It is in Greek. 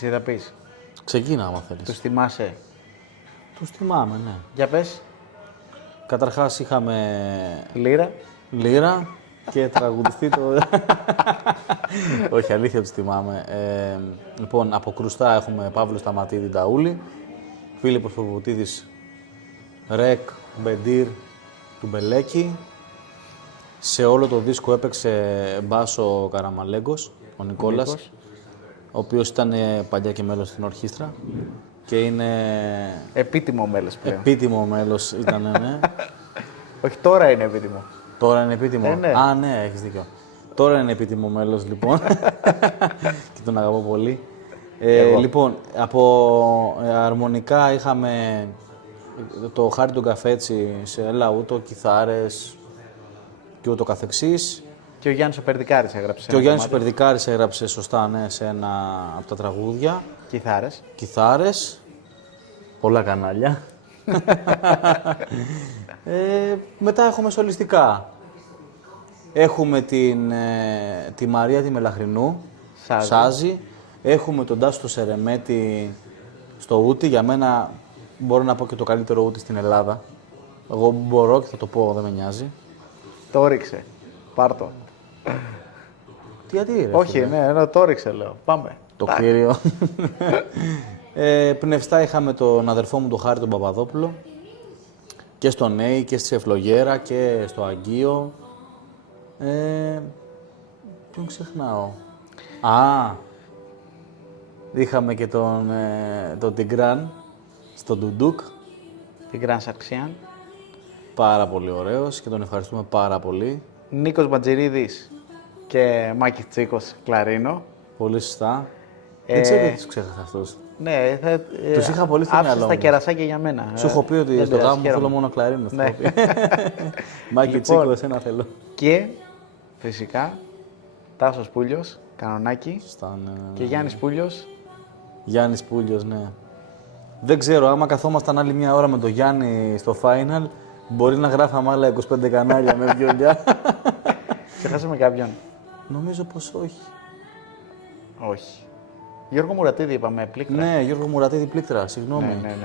Εσύ θα πεις. Ξεκίνα, άμα θέλεις. Τους θυμάσαι. Τους θυμάμαι, ναι. Για πες. Καταρχάς είχαμε Λύρα. Λύρα και τραγουδιστή το... Όχι, αλήθεια τους θυμάμαι. Λοιπόν, από Κρουστά έχουμε Παύλο Σταματίδη Ταούλη, Φίλιππος Προβουτίδης, Ρεκ, Μπεντήρ, του Μπελέκη. Σε όλο το δίσκο έπαιξε μπάσο ο Καραμαλέγκος, ο Νικόλας, ο οποίος ήταν παλιά και μέλος στην ορχήστρα και είναι Επίτιμο μέλος πλέον. επίτιμο μέλος ήταν, ναι. Όχι, τώρα είναι επίτιμο. Τώρα είναι επίτιμο. Ναι. Α, ναι, έχεις δίκιο. Τώρα είναι επίτιμο μέλος, λοιπόν. Και τον αγαπώ πολύ. Λοιπόν, από αρμονικά είχαμε το Χάρη τον Καφέτσι σε λαούτο, κιθάρες και ούτω καθεξής. Και ο Γιάννης ο Περδικάρης έγραψε. Και ο Γιάννης ο Περδικάρης έγραψε σωστά, ναι, σε ένα από τα τραγούδια. Κιθάρες. Κιθάρες. Πολλά κανάλια. Μετά έχουμε σολιστικά. Έχουμε τη Μαρία τη Μελαχρινού, Σάζι. Έχουμε τον Τάσο Σερεμέτη στο ούτι. Για μένα μπορώ να πω και το καλύτερο ούτι στην Ελλάδα. Εγώ μπορώ και θα το πω, δεν με νοιάζει. Το ρίξε. Πάρ' το. Γιατί ρε, Όχι, φίλε. ναι, το ρίξε λέω. Πάμε. Το κύριο. Πνευστά είχαμε τον αδερφό μου τον Χάρη τον Παπαδόπουλο. Και στο Νέη και στη Σεφλογέρα και στο Αγγείο. Ποιον ξεχνάω. Α, είχαμε και τον Τιγκράν στο Ντουντούκ. Την Γκραν Σαρξιάν. Πάρα πολύ ωραίος και τον ευχαριστούμε πάρα πολύ. Νίκος Μπατζηρίδης και Μάκης Τσίκος κλαρίνο. Πολύ σωστά. Δεν ξέρω γιατί τους ξέχασα αυτούς. Ναι, Τους είχα πολύ στο μυαλό άφησες τα μου. κερασάκια για μένα. Σου έχω πει ότι δεν στο πειράζει, γάμο μου θέλω χαίρομαι. μόνο κλαρίνο. Ναι. Μάκη Λοιπόν, Τσίκο, εσένα θέλω. Και φυσικά Τάσος Πούλιος, κανονάκι. Σωστά, ναι, ναι, ναι. Και Γιάννης Πούλιος. Γιάννης Πούλιος, ναι. Δεν ξέρω, άμα καθόμασταν άλλη μια ώρα με τον Γιάννη στο final, μπορεί να γράφαμε άλλα 25 κανάλια με βιολιά. Ξεχάσαμε κάποιον. Νομίζω πως όχι. Όχι. Γιώργο Μουρατίδη είπαμε, πλήκτρα. Ναι, Γιώργο Μουρατίδη Πλήκτρα, συγγνώμη. ναι.